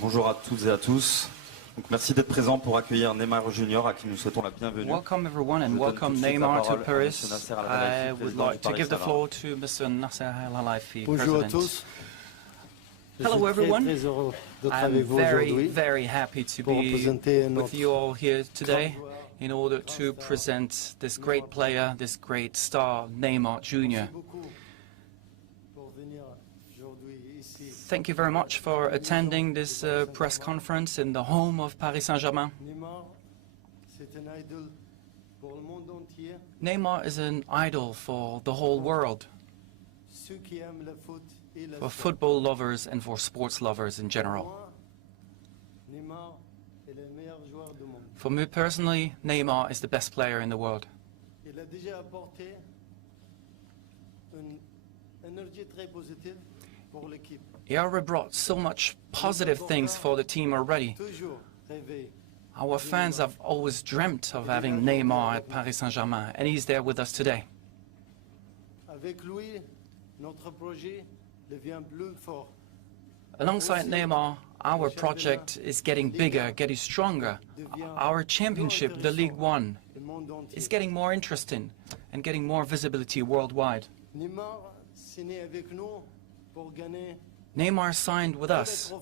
Bonjour à toutes et à tous. Donc, merci d'être présents pour accueillir Neymar Junior à qui nous souhaitons la bienvenue. Welcome everyone and welcome Neymar to Paris. I would like to give the floor to Mr. Nasser Al-Khelaifi, Bonjour à President. tous. Hello everyone. Très heureux d'être I'm avec vous very, aujourd'hui very happy to pour be représenter with notre you all here today in order to present this great player, this great star, Neymar Jr. pour venir aujourd'hui ici. Thank you very much for attending this press conference in the home of Paris Saint-Germain. Neymar, c'est un idole pour le monde entier. Neymar is an idol for the whole world, Ceux qui aiment le foot et le for sport. football lovers and for sports lovers in general. Moi, Neymar est le meilleur joueur du monde. For me personally, Neymar is the best player in the world. Il a déjà apporté une énergie très positive pour l'équipe. He already brought so much positive things for the team already. Toujours rêvé. Our fans have always dreamt of having Neymar at Paris Saint-Germain, and he's there with us today. Avec lui, notre projet devient plus fort. Alongside Neymar, our project is getting bigger, getting stronger. Our championship, the League One, Le monde entier. is getting more interesting and getting more visibility worldwide. Neymar s'est né avec nous pour gagner Neymar signed with us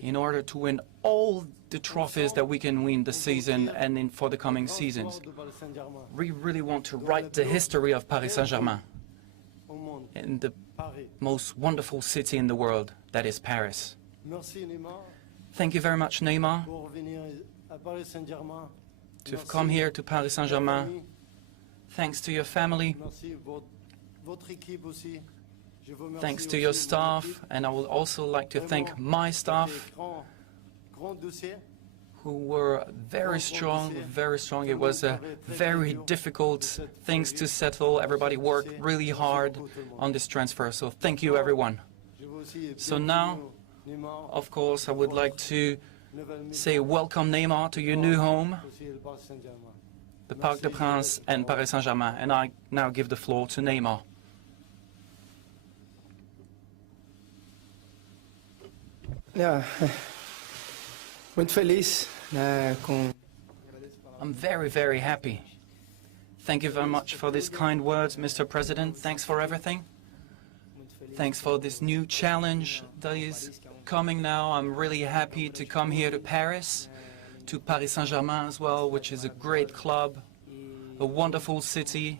in order to win all the trophies that we can win this season and for the coming seasons. We really want to write the history of Paris Saint-Germain in the most wonderful city in the world, that is Paris. Thank you very much, Neymar, to have come here to Paris Saint-Germain. Thanks to your family. Thanks to your staff, and I would also like to thank my staff, who were very strong, very strong. It was a very difficult things to settle. Everybody worked really hard on this transfer, so thank you, everyone. So now, of course, I would like to say welcome, Neymar, to your new home, the Parc des Princes and Paris Saint-Germain. And I now give the floor to Neymar. Muito feliz, né, com... I'm very, very happy. Thank you very much for these kind words, Mr. President. Thanks for everything. Thanks for this new challenge that is coming now. I'm really happy to come here to Paris, to Paris Saint-Germain as well, which is a great club, a wonderful city.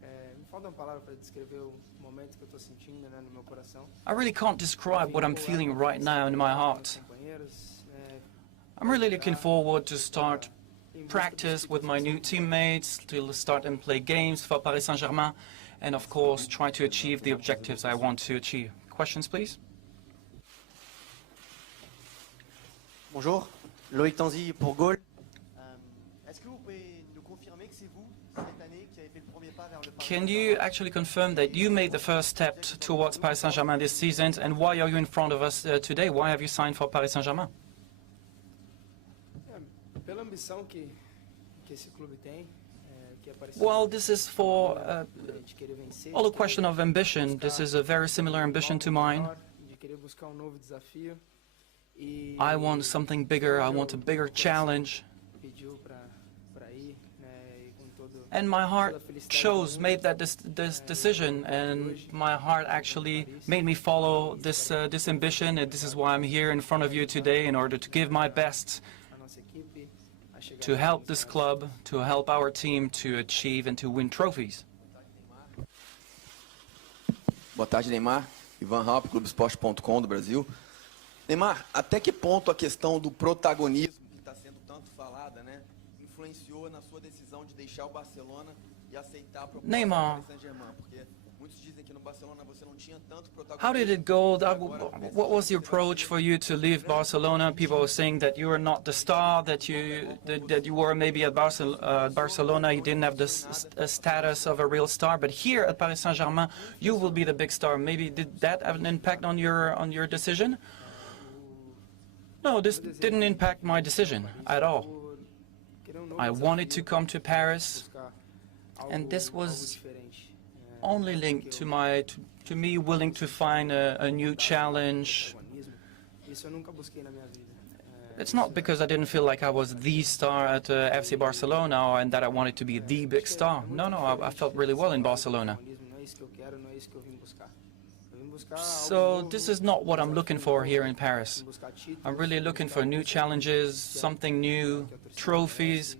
Me faltam palavras para descrever o momento que eu estou sentindo, né, no meu coração. I really can't describe what I'm feeling right now in my heart. I'm really looking forward to start practice with my new teammates, to start and play games for Paris Saint-Germain, and of course try to achieve the objectives I want to achieve. Questions, please? Bonjour, Loïc Tanzi pour Gaulle. Est-ce que vous pouvez nous confirmer que c'est vous, cette année, qui avez fait le premier pas vers le Paris Can you actually confirm that you made the first step towards Paris Saint-Germain this season, and why are you in front of us today? Why have you signed for Paris Saint-Germain? Pela ambição que esse clube tem, que é parecido. Well, this is for De querer vencer, all a question of ambition. This is a very similar ambition to mine. de querer buscar novo desafio. E I want something bigger. I want a bigger challenge. pediu para ir, né, e com todo And my heart made that this decision, and my heart actually made me follow this ambition, and this is why I'm here in front of you today, in order to give my best a nossa equipe a chegar to help this club, to help our team to achieve and to win trophies. Boa tarde, Neymar. Ivan Halp, clubeesporte.com do Brasil. Neymar, até que ponto a questão do protagonismo, que está sendo tanto falada, né, influenciou na sua decisão de deixar o Barcelona e aceitar a proposta do Neymar. Paris Saint-Germain? Porque muitos dizem que no Barcelona você não tinha tanto protagonismo. How did it go? What was the approach for you to leave Barcelona? People were saying that you were not the star, that you were maybe at Barcelona, you didn't have the status of a real star, but here at Paris Saint-Germain, you will be the big star. Maybe did that have an impact on your decision? No, this didn't impact my decision at all. I wanted to come to Paris, and this was only linked to me willing to find a new challenge. Isso eu nunca busquei na minha vida. It's not because I didn't feel like I was the star at FC Barcelona and that I wanted to be the big star. No, I felt really well in Barcelona. Não é isso que eu quero, não é isso que eu vim buscar. Eu vim buscar So this is not what I'm looking for here in Paris. buscar títulos. I'm really looking for new challenges, something new, trophies,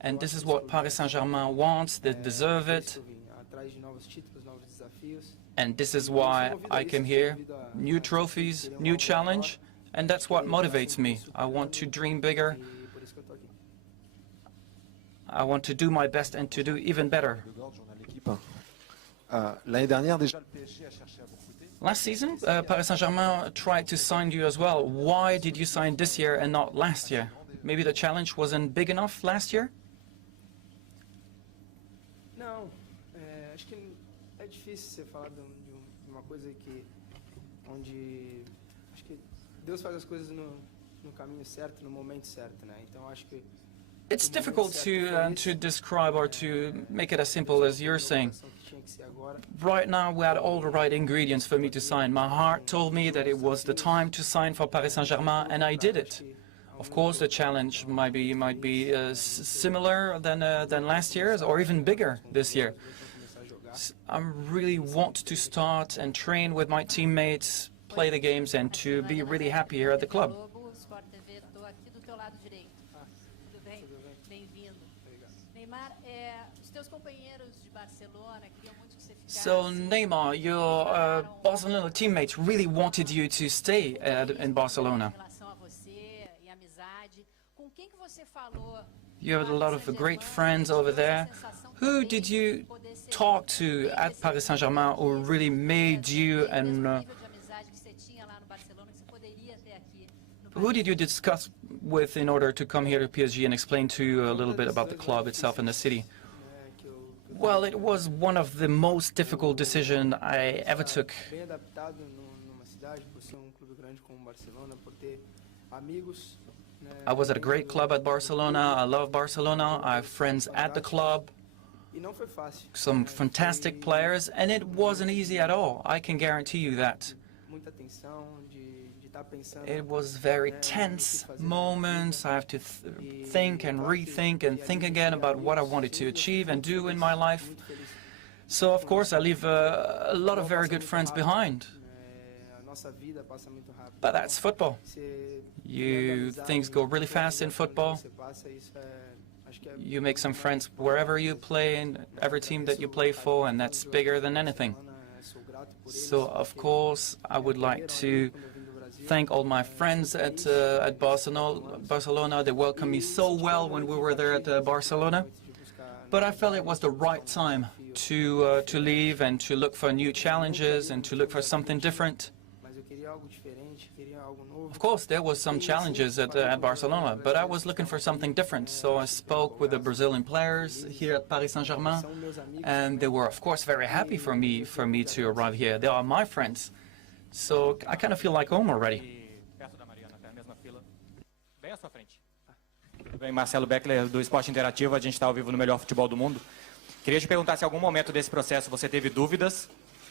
and this is what Paris Saint-Germain wants. They deserve it, Eu vim atrás de novos títulos, novos desafios. and this is why I came here. New trophies, new challenge, and that's what motivates me. I want to dream bigger. E por isso que eu tô aqui. I want to do my best and to do even better. L'année dernière, déjà, le PSG a cherché à vous recruter. Last season, Paris Saint-Germain tried to sign you as well. Why did you sign this year and not last year? Maybe the challenge wasn't big enough last year? Não, acho que é difícil você falar de uma coisa que onde acho que Deus faz as coisas no caminho certo, no momento certo, né? Então acho que It's difficult to describe or to make it as simple as you're saying. que tinha que ser agora. Right now, we had all the right ingredients for me to sign. My heart told me that it was the time to sign for Paris Saint-Germain, and I did it. Of course, the challenge might be similar than last year's, or even bigger this year. I really want to start and train with my teammates, play the games, and to be really happy here at the club. Sport TV, estou aqui do teu lado direito. Tudo bem? Bem-vindo. Neymar, os teus companheiros de Barcelona queriam muito que você ficasse. So, Neymar, your Barcelona teammates really wanted you to stay in Barcelona. Em relação a você e amizade, com quem que você falou? You have a lot of great friends over there. Who did you talk to at Paris Saint-Germain who really made you and who did you discuss with in order to come here to PSG and explain to you a little bit about the club itself and the city? Well, it was one of the most difficult decisions I ever took. Bem adaptado numa cidade por ser clube grande como Barcelona, por ter amigos. I was at a great club at Barcelona. I love Barcelona. I have friends at the club, E não foi fácil. some fantastic players, and it wasn't easy at all. I can guarantee you that. Muita tensão de estar pensando. It was very tense moments. I have to think and rethink and think again about what I wanted to achieve and do in my life. So, of course, I leave a lot of very good friends behind. A nossa vida passa muito rápido. But that's football. Você Things go really fast in football. Você passa isso acho que You make some friends wherever you play, in every team that you play for, and that's bigger than anything. sou grato por eles. So, of course, I would like to thank all my friends at Barcelona. They welcomed me so well when we were there at Barcelona. But I felt it was the right time to leave and to look for new challenges and to look for something different. Mas eu queria algo diferente, queria algo novo. Of course, there was some challenges at Barcelona, but I was looking for something different. So I spoke with the Brazilian players here at Paris Saint-Germain, São meus amigos. and they were, of course, very happy for me to arrive here. They are my friends, so I kind of feel like home already. Perto da Mariana, até a mesma fila. Bem à sua frente. Tudo bem, Marcelo Beckler, do Esporte Interativo. A gente está ao vivo no Melhor Futebol do Mundo. Queria te perguntar se em algum momento desse processo você teve dúvidas,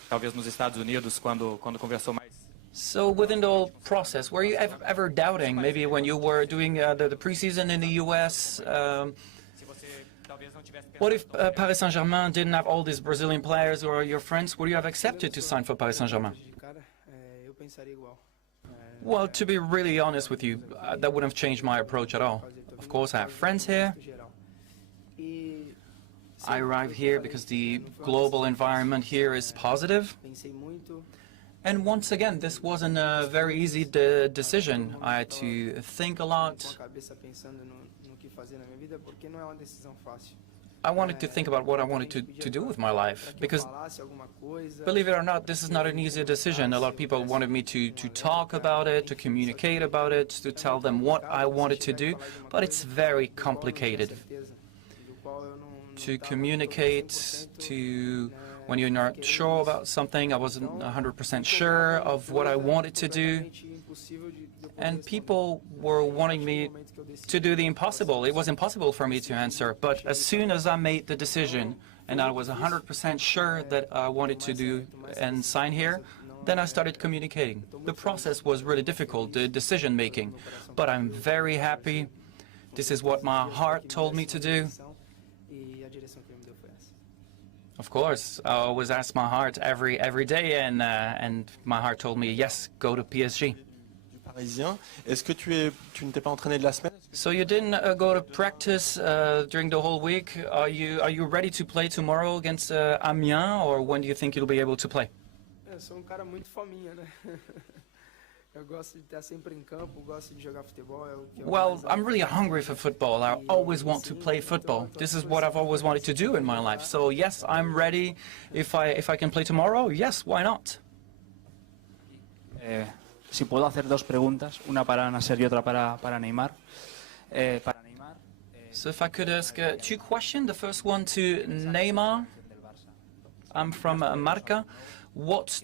talvez nos Estados Unidos, quando conversou mais. So within the whole process, were you ever doubting, maybe when you were doing the preseason in the US, Se você talvez não tivesse what if Paris Saint-Germain didn't have all these Brazilian players or your friends? Would you have accepted to sign for Paris Saint-Germain? De cara, eu pensaria igual. Well, to be really honest with you, that wouldn't have changed my approach at all. Of course, I have friends here. E I arrive here because the global environment here is positive. pensei muito. And once again, this wasn't a very easy decision. I had to think a Com lot. a cabeça pensando no que fazer na minha vida, porque não é uma decisão fácil. I wanted to think about what I wanted to do with my life, because Falasse alguma coisa. believe it or not, this is not an easy decision. A lot of people wanted me to talk about it, to communicate about it, to tell them what I wanted to do, but it's very complicated Do qual eu não to communicate, to when you're not sure about something. I wasn't 100% sure of what I wanted to do, impossível de and people were wanting me to do the impossible. It was impossible for me to answer, but as soon as I made the decision and I was 100% sure that I wanted to do and sign here, then I started communicating. The process was really difficult, the decision making, but I'm very happy. This is what my heart told me to do. e a direção que ele me deu foi essa. Of course, I always ask my heart every day, and my heart told me, yes, go to PSG. Du parisien. Est-ce que tu ne t'es pas entraîné de la semaine? So you didn't go to practice during the whole week. Are you ready to play tomorrow against Amiens, or when do you think you'll be able to play? Eu sou cara muito fominha, né? Eu gosto de estar sempre em campo, gosto de jogar futebol. É o que eu Well, mais I'm amo. really hungry for football. I always want to play football. This is what I've always wanted to do in my life. So yes, I'm ready. If I can play tomorrow, yes, why not? Si puedo hacer dos preguntas, una para Nasser y otra para Neymar. Para Neymar, So if I could ask two questions. The first one to Neymar. I'm from Marca. What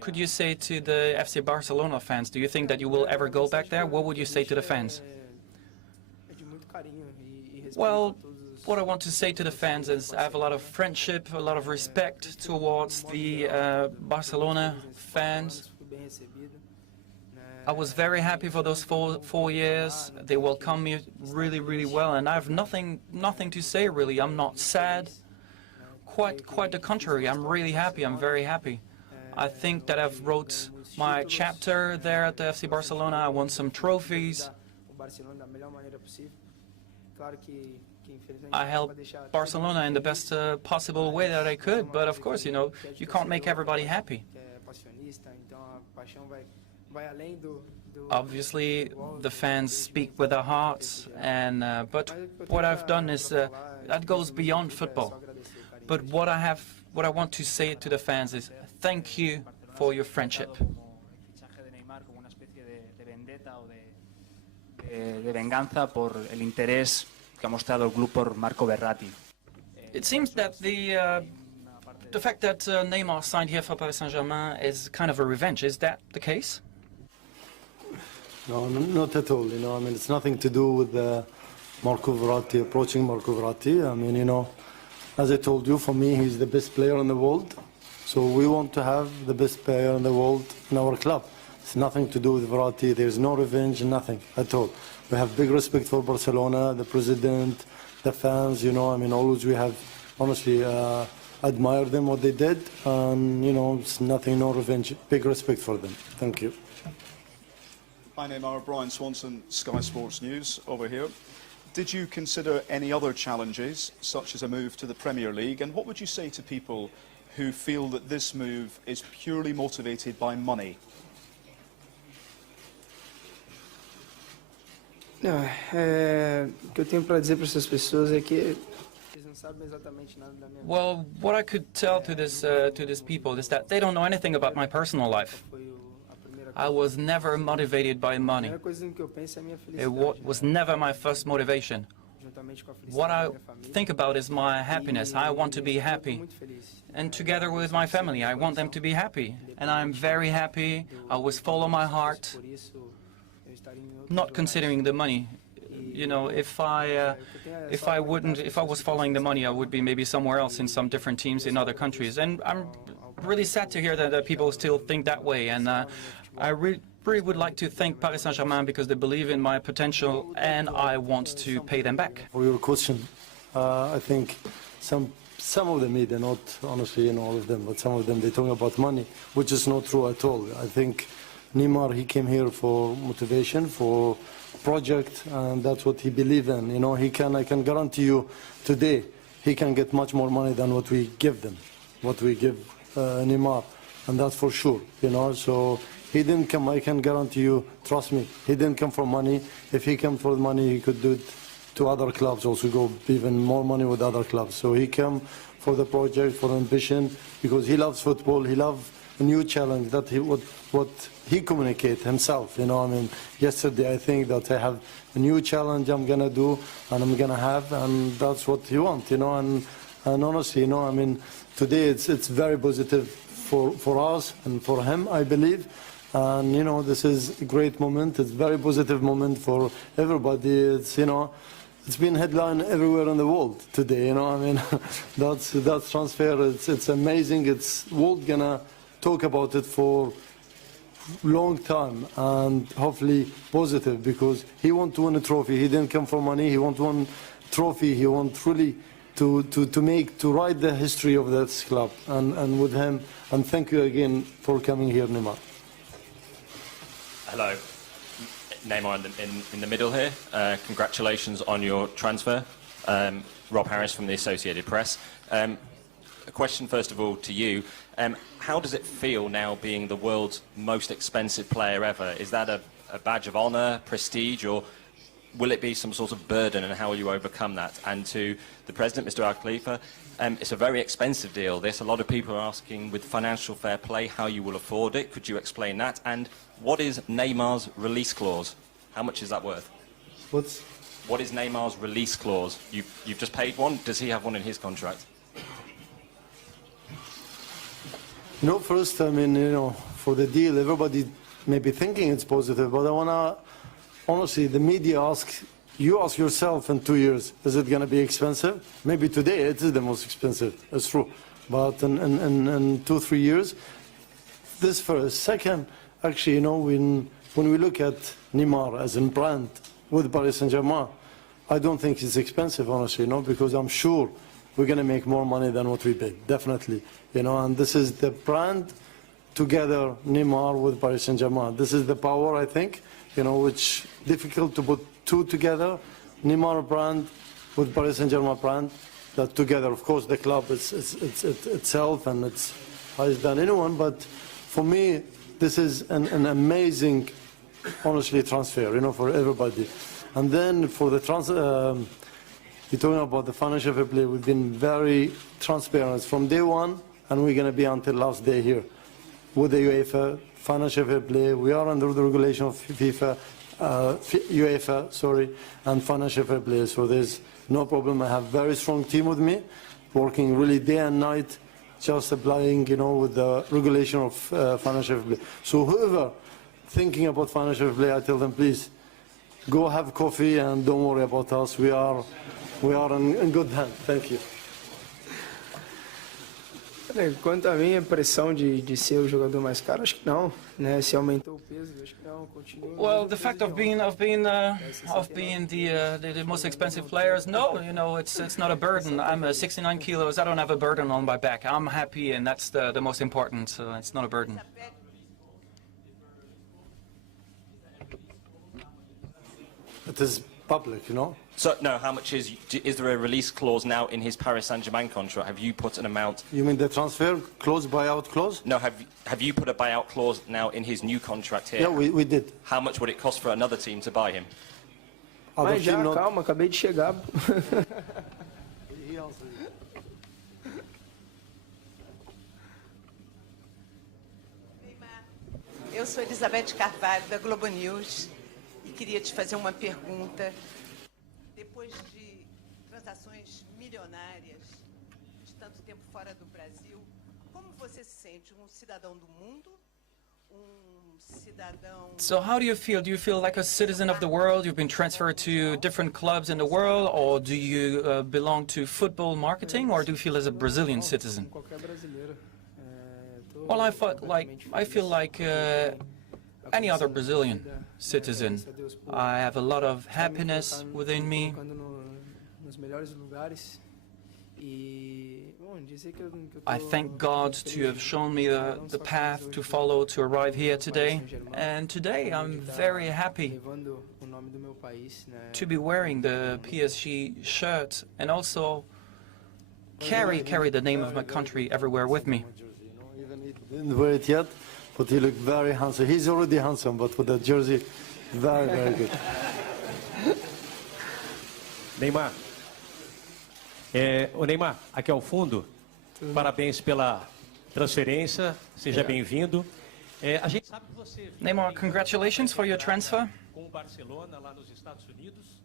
could you say to the FC Barcelona fans? Do you think that you will ever go back there? What would you say to the fans? É de muito carinho e respeito Well, a todos os what I want to say to the fans is I have a lot of friendship, a lot of respect towards the Barcelona fans. fui bem recebido. I was very happy for those four years. They welcomed me really, really well, and I have nothing to say really. I'm not sad. quite the contrary. I'm really happy. I'm very happy. I think that I've wrote my chapter there at the FC Barcelona. I won some trophies. I helped Barcelona in the best possible way that I could. But of course, you know, you can't make everybody happy. Obviously, the fans speak with their hearts, and but what I've done is that goes beyond football. But what I want to say to the fans is thank you for your friendship. De venganza por el interés que ha mostrado el club por Marco Verratti. It seems that the fact that Neymar signed here for Paris Saint-Germain is kind of a revenge. Is that the case? No, not at all. You know, I mean, it's nothing to do with Marco Verratti, approaching Marco Verratti. I mean, you know, as I told you, for me, he's the best player in the world. So we want to have the best player in the world in our club. It's nothing to do with Verratti. There's no revenge, nothing at all. We have big respect for Barcelona, the president, the fans. You know, I mean, always we have, honestly, admired them, what they did. And, you know, it's nothing, no revenge. Big respect for them. Thank you. Hi Neymar, Brian Swanson, Sky Sports News over here. Did you consider any other challenges, such as a move to the Premier League? And what would you say to people who feel that this move is purely motivated by money? Não, o que eu tenho para dizer para essas pessoas é que eles não sabem exatamente nada da minha vida. Well, what I could tell to these people is that they don't know anything about my personal life. I was never motivated by money. A primeira coisa que eu penso é a minha It felicidade. was never my first motivation. Juntamente com a felicidade What I da minha família. think about is my happiness. I want to be happy. Muito feliz. And together with my family, I want them to be happy. And I'm very happy. I always follow my heart, Por isso eu estaria em outros not lugares. considering the money. You know, if I was following the money, I would be maybe somewhere else in some different teams in other countries. And I'm really sad to hear that people still think that way. And I really would like to thank Paris Saint-Germain because they believe in my potential, and I want to pay them back. For your question, I think some of the media, not honestly, you know, all of them, but some of them, they talk about money, which is not true at all. I think Neymar, he came here for motivation, for project, and that's what he believes in. You know, I can guarantee you today, he can get much more money than what we give them, what we give Neymar, and that's for sure, you know. So he didn't come, I can guarantee you, trust me, he didn't come for money. If he came for money, he could do it to other clubs, also go even more money with other clubs. So he came for the project, for ambition, because he loves football, he loves a new challenge, that what he communicate himself, you know. I mean, yesterday I think that I have a new challenge I'm gonna do, and I'm gonna have, and that's what he wants, you know. And honestly, you know, I mean, today it's very positive for us and for him, I believe. And, you know, this is a great moment. It's a very positive moment for everybody. It's, you know, it's been headline everywhere in the world today, you know. I mean, that's transfer. It's amazing. It's world gonna talk about it for long time, and hopefully positive, because he want to win a trophy. He didn't come for money. He want one trophy. He want really to write the history of this club, and with him. And thank you again for coming here, Neymar. Hello, Neymar in the middle here. Congratulations on your transfer. Rob Harris from the Associated Press. A question first of all to you. How does it feel now being the world's most expensive player ever? Is that a badge of honour, prestige, or will it be some sort of burden, and how will you overcome that? And to the President, Mr. Al Khalifa, it's a very expensive deal, this. A lot of people are asking, with financial fair play, how you will afford it. Could you explain that? And what is Neymar's release clause? How much is that worth? What is Neymar's release clause? You've just paid one. Does he have one in his contract? You know, first, I mean, you know, for the deal, everybody may be thinking it's positive, but I want to, honestly, the media you ask yourself in 2 years, is it going to be expensive? Maybe today it is the most expensive, it's true. But in 2-3 years, this first. Second, actually, you know, when we look at Neymar as a brand with Paris Saint-Germain, I don't think it's expensive, honestly, you know, because I'm sure we're going to make more money than what we paid, definitely. You know, and this is the brand together, Neymar with Paris Saint-Germain. This is the power, I think, you know, which difficult to put two together. Neymar brand with Paris Saint-Germain brand, that together, of course, the club is itself and it's higher than anyone, but for me, this is an amazing, honestly, transfer, you know, for everybody. And then for the you're talking about the financial fair play, we've been very transparent from day one, and we're going to be until last day here with the UEFA financial fair play. We are under the regulation of FIFA, UEFA, sorry, and financial fair play. So there's no problem. I have a very strong team with me, working really day and night, just applying, you know, with the regulation of financial fair play. So whoever thinking about financial fair play, I tell them, please, go have coffee and don't worry about us. We are in good hands. Thank you. Quanto à minha pressão de ser o jogador mais caro, acho que não, né? Se aumentou o peso, acho que não, continua. Well, the fact of being the most expensive players, no, you know, it's not a burden. I'm 69 kilos. I don't have a burden on my back. I'm happy, and that's the most important. So it's not a burden. It is public, you know. So, no, how much is there a release clause now in his Paris Saint-Germain contract? Have you put an amount? You mean the transfer clause, buyout clause? No, have you put a buyout clause now in his new contract here? Yeah, we did. How much would it cost for another team to buy him? Mas já, calma, acabei de chegar. Eu sou Elizabeth Carvalho, da Globo News, e queria te fazer uma pergunta. Depois de transações milionárias, de tanto tempo fora do Brasil, como você se sente? Cidadão do mundo? Cidadão... So how do you feel? Do you feel like a citizen of the world? You've been transferred to different clubs in the world, or do you belong to football marketing, or do you feel as a Brazilian citizen? Well, I feel like any other Brazilian citizen. I have a lot of happiness within me. I thank God to have shown me the path to follow to arrive here today. And today I'm very happy to be wearing the PSG shirt and also carry the name of my country everywhere with me. Didn't wear it yet, but he looked very handsome. He's already handsome, but with the jersey, very, very good. Neymar. O Neymar, aqui ao fundo, parabéns pela transferência, seja bem-vindo. A gente sabe que você Neymar, congratulations for your transfer. Com o Barcelona lá nos Estados Unidos.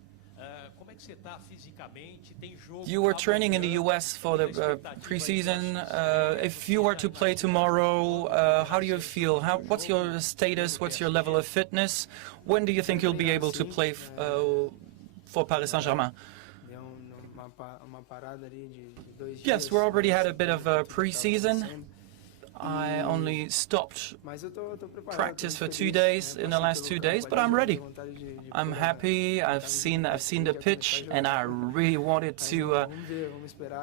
Como é que você está fisicamente? Tem jogo? You were training in the US for the preseason. If you were to play tomorrow, how do you feel? What's your status? What's your level of fitness? When do you think you'll be able to play for Paris Saint-Germain? Yes, we already had a bit of a pre-season. I only stopped practice for 2 days in the last 2 days, but I'm ready. I'm happy. I've seen the pitch, and I really wanted to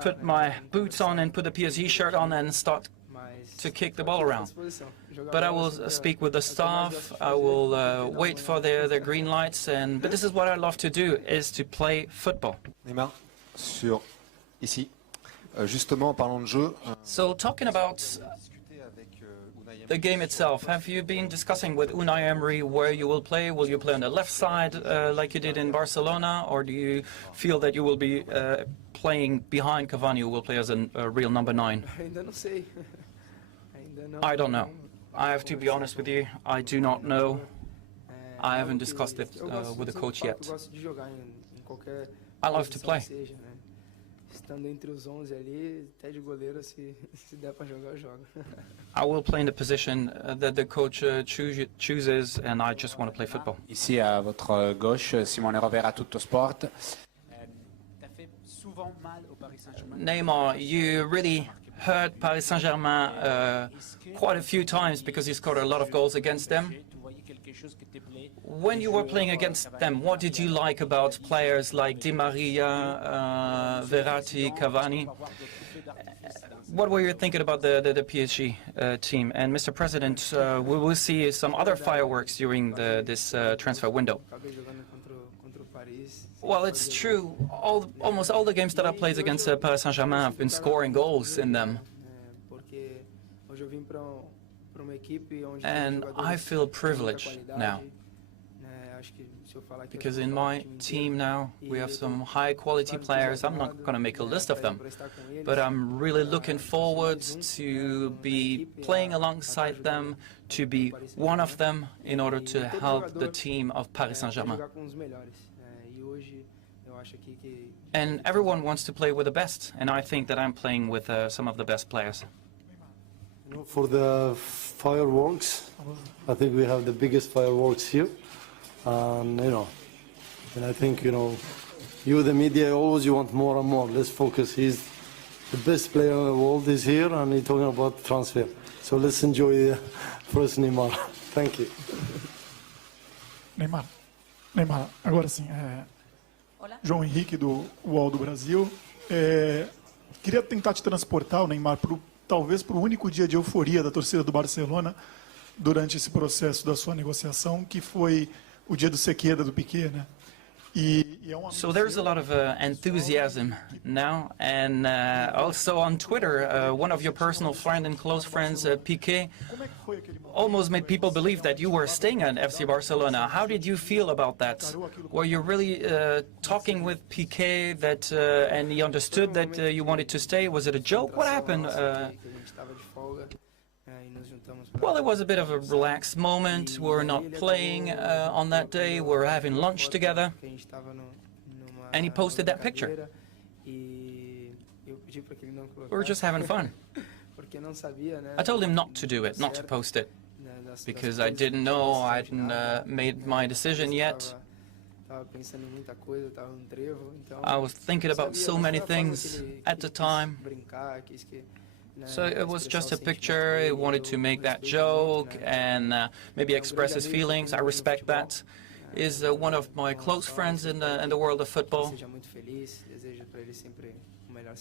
put my boots on and put the PSG shirt on and start to kick the ball around. But I will speak with the staff. I will wait for their green lights. But this is what I love to do: is to play football. Neymar, ici. Justement, parlons de jeu. So talking about the game itself, have you been discussing with Unai Emery where you will play? Will you play on the left side like you did in Barcelona, or do you feel that you will be playing behind Cavani, who will play as a real number 9? I don't know. I have to be honest with you. I do not know. I haven't discussed it with the coach yet. I love to play. Estando entre os 11 ali, até de goleiro, se der para jogar, eu jogo. I will play in the position that the coach chooses, and I just want to play football. Ici à votre gauche, Simone Rovera à Tutto Sport. T'as fait souvent mal au Paris Saint-Germain. Neymar, you really hurt Paris Saint-Germain quite a few times because you scored a lot of goals against them. When you were playing against them, what did you like about players like Di Maria, Verratti, Cavani? What were you thinking about the PSG team? And Mr. President, we will see some other fireworks during this transfer window. Well, it's true. Almost all the games that I played against Paris Saint-Germain, I've been scoring goals in them. And I feel privileged now, because in my team now we have some high-quality players. I'm not going to make a list of them, but I'm really looking forward to be playing alongside them, to be one of them in order to help the team of Paris Saint-Germain. And everyone wants to play with the best, and I think that I'm playing with some of the best players. For the fireworks, I think we have the biggest fireworks here, and and I think you, the media, always you want more and more. Let's focus. He's the best player in the world is here, and he's talking about transfer. So let's enjoy first Neymar. Thank you. Neymar, agora sim. João Henrique do UOL do Brasil. Queria tentar te transportar, o Neymar, talvez para o único dia de euforia da torcida do Barcelona durante esse processo da sua negociação, que foi o dia do Sequeda, do Piqué, né? So there's a lot of enthusiasm now, and also on Twitter, one of your personal friends and close friends, Piqué, almost made people believe that you were staying at FC Barcelona. How did you feel about that? Were you really talking with Piqué and he understood that you wanted to stay? Was it a joke? What happened? Well, it was a bit of a relaxed moment. We're not playing on that day. We're having lunch together. And he posted that picture. We were just having fun. I told him not to do it, not to post it, because I didn't know, I hadn't made my decision yet. I was thinking about so many things at the time. So it was just a picture. He wanted to make that joke and maybe express his feelings. I respect that. He's one of my close friends in the world of football.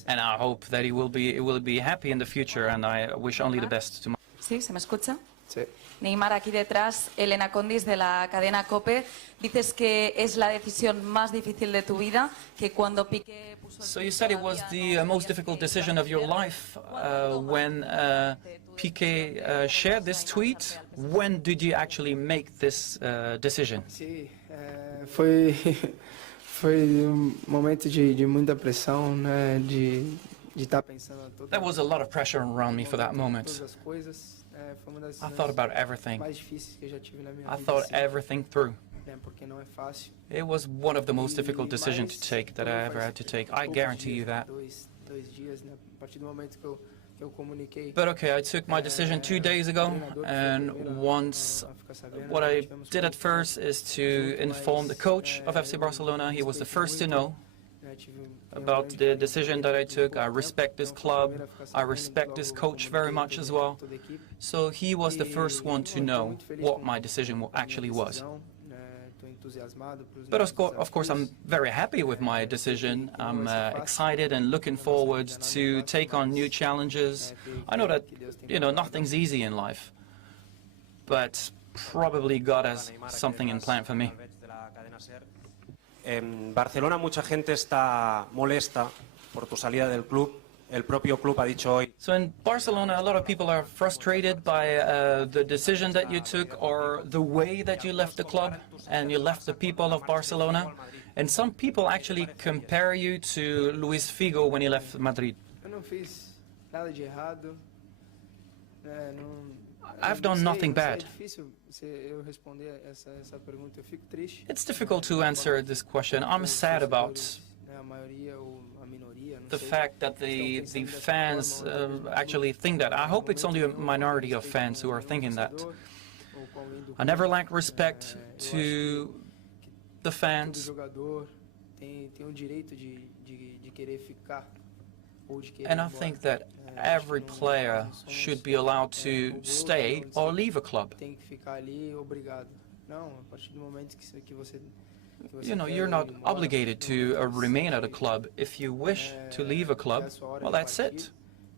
And I hope that he will be happy in the future, and I wish only the best to him. ¿Sí? ¿Se me escucha? Sí. Neymar, aquí detrás, Elena Condis de la cadena COPE. Dices que es la decisión más difícil de tu vida, que cuando Piqué puso... So you said it was the most difficult decision of your life when Piqué shared this tweet. When did you actually make this decision? Sí, foi momento de muita pressão, né, de estar pensando todo. There was a lot of pressure around me for that moment. I thought about everything. I thought everything through. It was one of the most difficult decisions to take that I ever had to take. I guarantee you that. But okay, I took my decision 2 days ago, and what I did at first is to inform the coach of FC Barcelona. He was the first to know about the decision that I took. I respect this club. I respect this coach very much as well. So he was the first one to know what my decision actually was. But of course, I'm very happy with my decision. I'm excited and looking forward to take on new challenges. I know that, nothing's easy in life, but probably God has something in plan for me. En Barcelona mucha gente está molesta por tu salida del club. El propio club ha dicho hoy. So in Barcelona, a lot of people are frustrated by the decision that you took or the way that you left the club and you left the people of Barcelona. And some people actually compare you to Luis Figo when he left Madrid. I've done nothing bad. It's difficult to answer this question. I'm sad about the fact that the fans actually think that. I hope it's only a minority of fans who are thinking that. I never lacked respect to the fans. And I think that every player should be allowed to stay or leave a club. Não, a partir do momento que você You know, you're not obligated to remain at a club. If you wish to leave a club, well, that's it.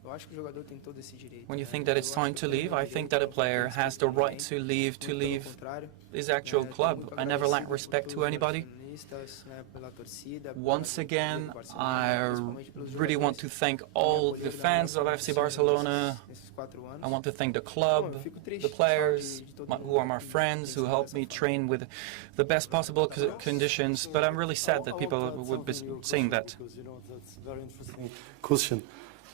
eu acho que o jogador tem todo esse direito. When you think that it's time to leave, I think that a player has the right to leave his actual club. I never lack respect to anybody. Once again, I really want to thank all the fans of FC Barcelona. I want to thank the club, the players, who are my friends, who helped me train with the best possible conditions. But I'm really sad that people would be saying that. That's a very interesting question.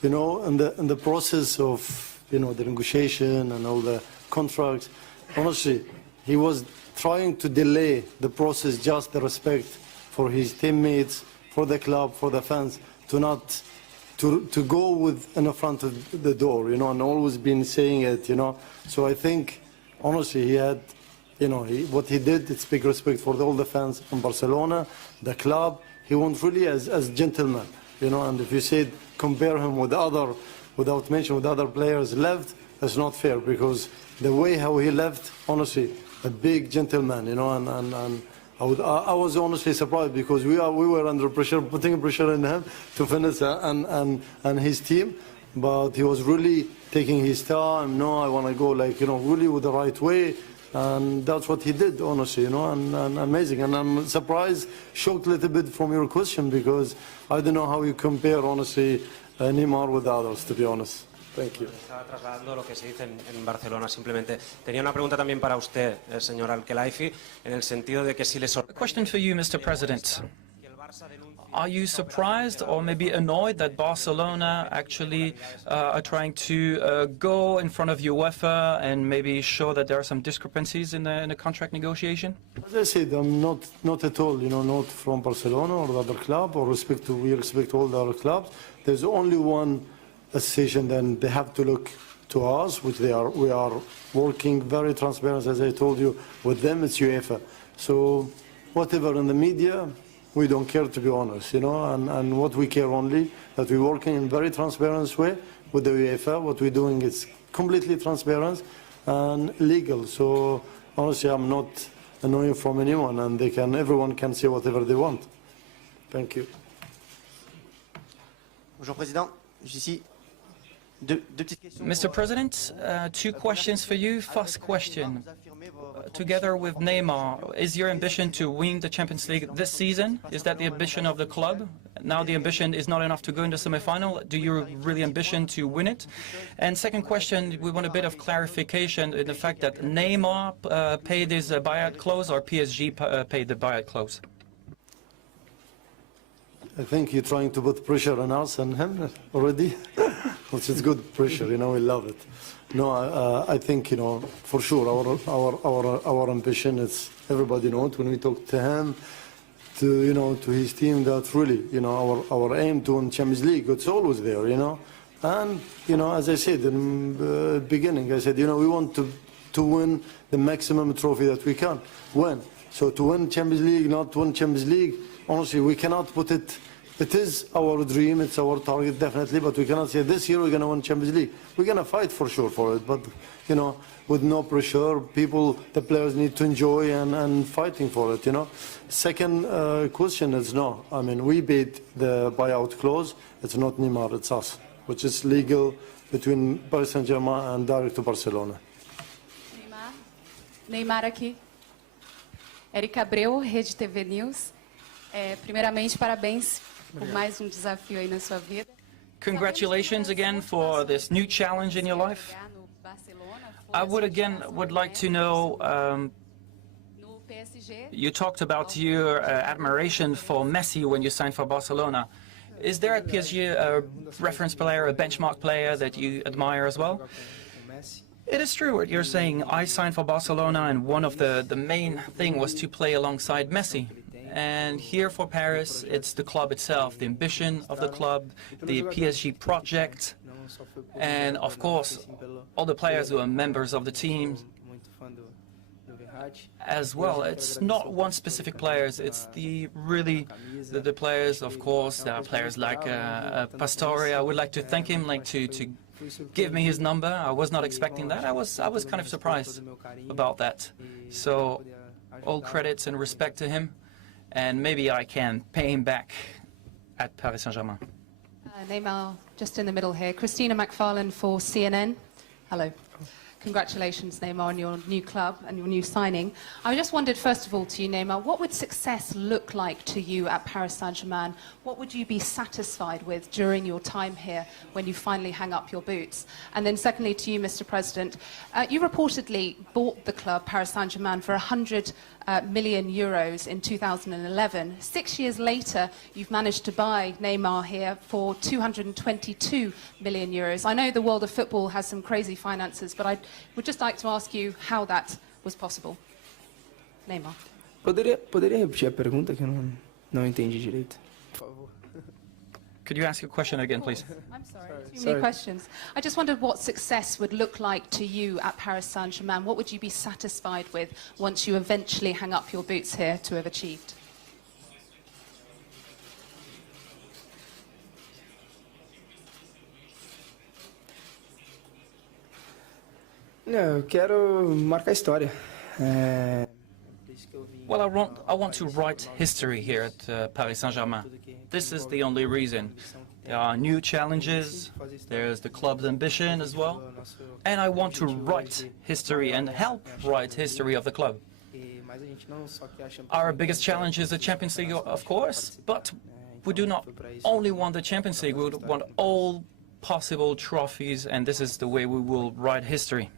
You know, in the process of, you know, the negotiation and all the contracts, honestly, he was trying to delay the process, just the respect for his teammates, for the club, for the fans, to go with in the front of the door, you know, and always been saying it, you know. So I think, honestly, he had, you know, what he did, it's big respect for all the fans from Barcelona, the club. He went really as gentleman, you know, and if you said compare him with other, without mention with other players left, that's not fair, because the way how he left, honestly, a big gentleman, you know, and I was honestly surprised, because we were under pressure, putting pressure on him to finish and his team, but he was really taking his time. No, I want to go, like, you know, really with the right way, and that's what he did, honestly, you know, and amazing. And I'm surprised, shocked a little bit from your question, because I don't know how you compare, honestly, Neymar with others, to be honest. Thank you. Estaba trasladando lo que se dice en Barcelona, simplemente. Tenía una pregunta también para usted, señor Al-Khelaifi, en el sentido de que si le sorprende. A question for you, Mr. President. Are you surprised or maybe annoyed that Barcelona actually are trying to go in front of UEFA and maybe show that there are some discrepancies in the contract negotiation? As I said, I'm not at all, you know, not from Barcelona or the other club, or we respect all the other clubs. There's only one association, then they have to look to us, which we are working very transparent, as I told you, with them. It's UEFA. So whatever in the media, we don't care, to be honest, you know, and what we care only, that we're working in very transparent way with the UEFA. What we're doing is completely transparent and legal. So honestly, I'm not annoying from anyone, and everyone can say whatever they want. Thank you. Bonjour, Président. Ici. Mr. President, two questions for you. First question, together with Neymar, is your ambition to win the Champions League this season? Is that the ambition of the club? Now the ambition is not enough to go into semi-final. Do you really ambition to win it? And second question, we want a bit of clarification in the fact that Neymar paid his buyout clause, or PSG paid the buyout clause? I think you're trying to put pressure on us and him already, which is good pressure, you know, we love it. No, I think, you know, for sure, our ambition is, everybody knows, when we talk to him, to, you know, to his team, that really, you know, our aim to win Champions League, it's always there, you know. And, you know, as I said in the beginning, I said, you know, we want to win the maximum trophy that we can win. So to win Champions League, not to win Champions League, honestly, we cannot put it. It is our dream, it's our target, definitely, but we cannot say this year we're going to win Champions League. We're going to fight for sure for it, but, you know, with no pressure, the players need to enjoy and fighting for it, you know. Second question is no. I mean, we paid the buyout clause. It's not Neymar, it's us, which is legal between Paris Saint-Germain and direct to Barcelona. Neymar aqui. Erika Abreu, Rede TV News. Primeiramente, parabéns por mais desafio aí na sua vida. Congratulations again for this new challenge in your life. I would like to know, you talked about your admiration for Messi when you signed for Barcelona. Is there at PSG a reference player, a benchmark player that you admire as well? It is true what you're saying. I signed for Barcelona, and one of the main thing was to play alongside Messi. And here for Paris, it's the club itself, the ambition of the club, the PSG project, and of course, all the players who are members of the team as well. It's not one specific players, it's the players, of course. There are players like Pastore. I would like to thank him, to give me his number. I was not expecting that. I was kind of surprised about that. So all credits and respect to him, and maybe I can pay him back at Paris Saint-Germain. Neymar, just in the middle here. Christina McFarlane for CNN. Hello. Congratulations, Neymar, on your new club and your new signing. I just wondered, first of all, to you, Neymar, what would success look like to you at Paris Saint-Germain? What would you be satisfied with during your time here when you finally hang up your boots? And then secondly, to you, Mr. President, you reportedly bought the club, Paris Saint-Germain, for 100 million euros in 2011. 6 years later, you've managed to buy Neymar here for 222 million euros. I know the world of football has some crazy finances, but I would just like to ask you how that was possible. Neymar. Poderia repetir a pergunta que eu não entendi direito, por favor? Could you ask your question again, please? I'm sorry. Too many questions. I just wondered what success would look like to you at Paris Saint-Germain. What would you be satisfied with once you eventually hang up your boots here to have achieved? Não, eu quero marcar história. Well, I want to write history here at Paris Saint-Germain. This is the only reason. There are new challenges, there's the club's ambition as well, and I want to write history and help write history of the club. Our biggest challenge is the Champions League, of course, but we do not only want the Champions League, we want all possible trophies, and this is the way we will write history.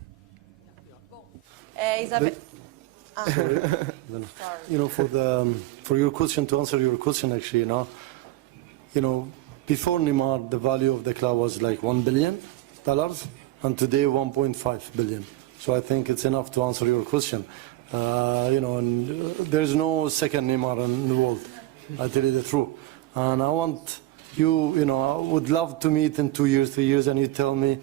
Isabel. You know, for your question, to answer your question, actually, you know, before Neymar, the value of the club was like $1 billion, and today 1.5 billion. So I think it's enough to answer your question. You know, and there's no second Neymar in the world. I tell you the truth. And I want you, you know, I would love to meet in 2 years, 3 years, and you tell me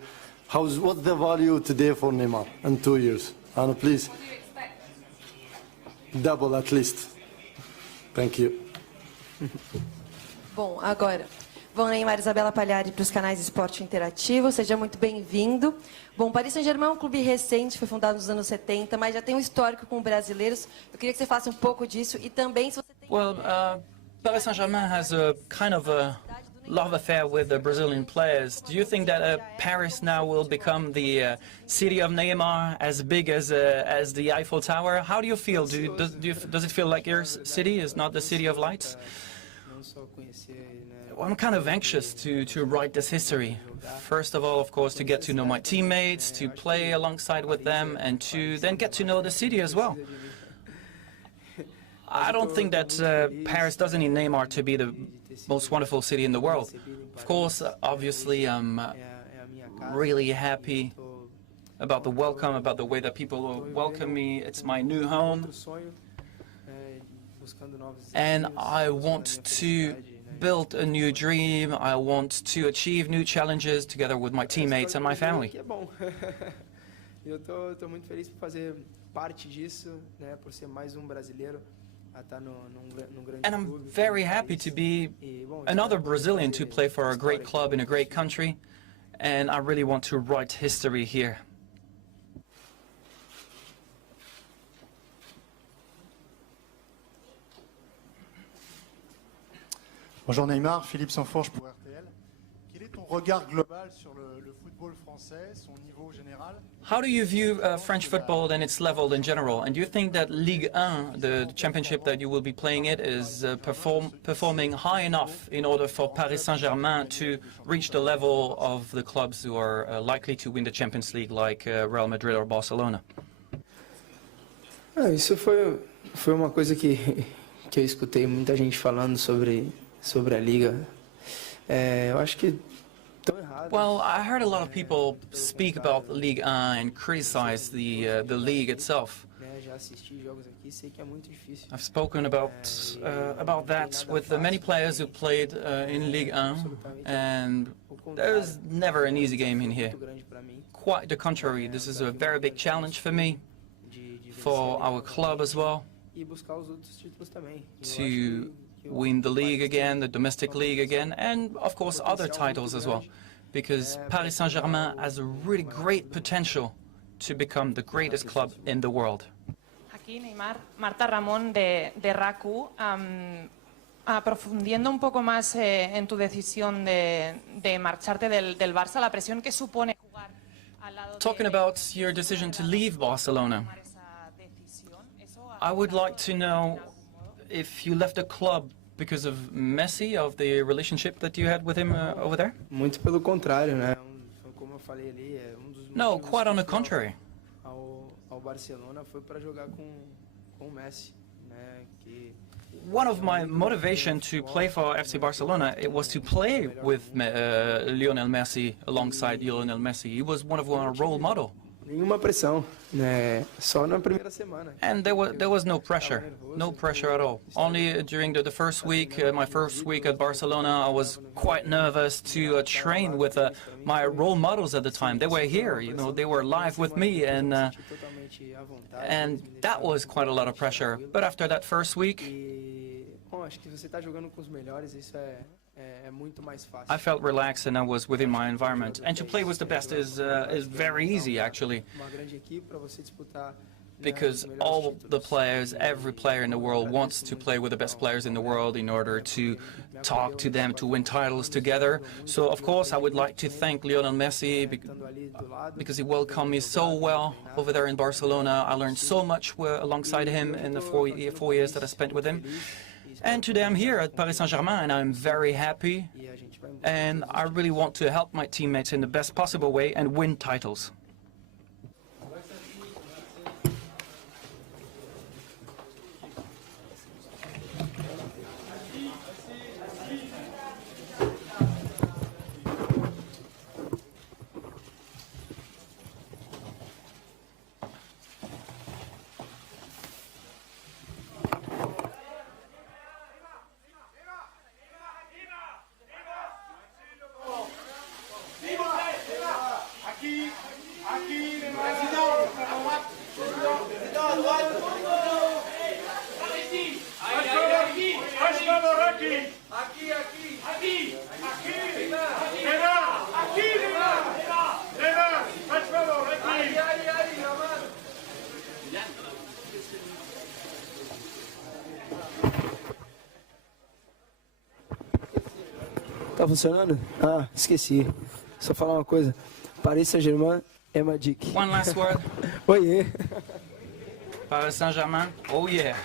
what's the value today for Neymar in 2 years. And please. Double at least. Thank you. Bom, agora, vão Neymar e Isabela Palhari para os canais Esporte Interativo. Seja muito bem-vindo. Bom, Paris Saint-Germain é um clube recente, foi fundado nos anos 70, mas já tem um histórico com brasileiros. Eu queria que você falasse um pouco disso e também se você tem... Well, Paris Saint-Germain has a kind of a love affair with the Brazilian players. Do you think that Paris now will become the city of Neymar, as big as the Eiffel Tower? How do you feel? Does it feel like your city is not the city of lights? Well, I'm kind of anxious to write this history. First of all, of course, to get to know my teammates, to play alongside with them, and to then get to know the city as well. I don't think that Paris doesn't need Neymar to be the most wonderful city in the world. Of course, obviously, I'm really happy about the welcome, about the way that people welcome me. It's my new home. And I want to build a new dream. I want to achieve new challenges together with my teammates and my family. Eu tô muito feliz por fazer parte disso, né, por ser mais brasileiro. And I'm very happy to be another Brazilian to play for a great club in a great country, and I really want to write history here. Bonjour Neymar, Philippe Sanforge pour RTL. Quel est ton regard global sur le football français, son niveau général? How do you view French football and its level in general? And do you think that Ligue 1, the championship that you will be playing it, is performing high enough in order for Paris Saint-Germain to reach the level of the clubs who are likely to win the Champions League, like Real Madrid or Barcelona? Isso foi uma coisa que eu escutei muita gente falando sobre a liga. Eu acho que well, I heard a lot of people speak about Ligue 1 and criticize the league itself. I've spoken about that with many players who played in Ligue 1, and there's never an easy game in here. Quite the contrary, this is a very big challenge for me, for our club as well, to win the league again, the domestic league again, and of course other titles as well, because Paris Saint-Germain has a really great potential to become the greatest club in the world. aquí, Neymar. Marta Ramón de RACU. Aprofundiendo un poco más en tu decisión de marcharte del Barça, la presión que supone jugar al lado Talking about your decision to leave Barcelona, I would like to know if you left the club because of Messi, of the relationship that you had with him over there? Muito pelo contrário, né? Como eu falei ali, dos No, motivos quite on the que contrary. ao Barcelona foi para jogar com o Messi, né? Que One of my motivation to play for FC Barcelona, it was to play with Lionel Messi, alongside Lionel Messi. He was one of our role model. nenhuma pressão, né? Só na primeira semana. And there was no pressure at all. Only during the first week, my first week at Barcelona, I was quite nervous to train with my role models at the time. They were here, you know, they were live with me, and that was quite a lot of pressure. But after that first week, Bom, acho que você está jogando com os melhores, isso é muito mais fácil. I felt relaxed and I was within my environment. And to play with the best is very easy, actually, Uma grande equipe para você disputar because all the players, every player in the world wants to play with the best players in the world in order to talk to them, to win titles together. So, of course, I would like to thank Lionel Messi because he welcomed me so well over there in Barcelona. I learned so much alongside him in the 4 years that I spent with him. And today I'm here at Paris Saint-Germain, and I'm very happy, and I really want to help my teammates in the best possible way and win titles. Tá funcionando? Ah, esqueci. Só falar uma coisa. Paris Saint-Germain é Magic. One last word. Oiê. Paris Saint-Germain, oh yeah.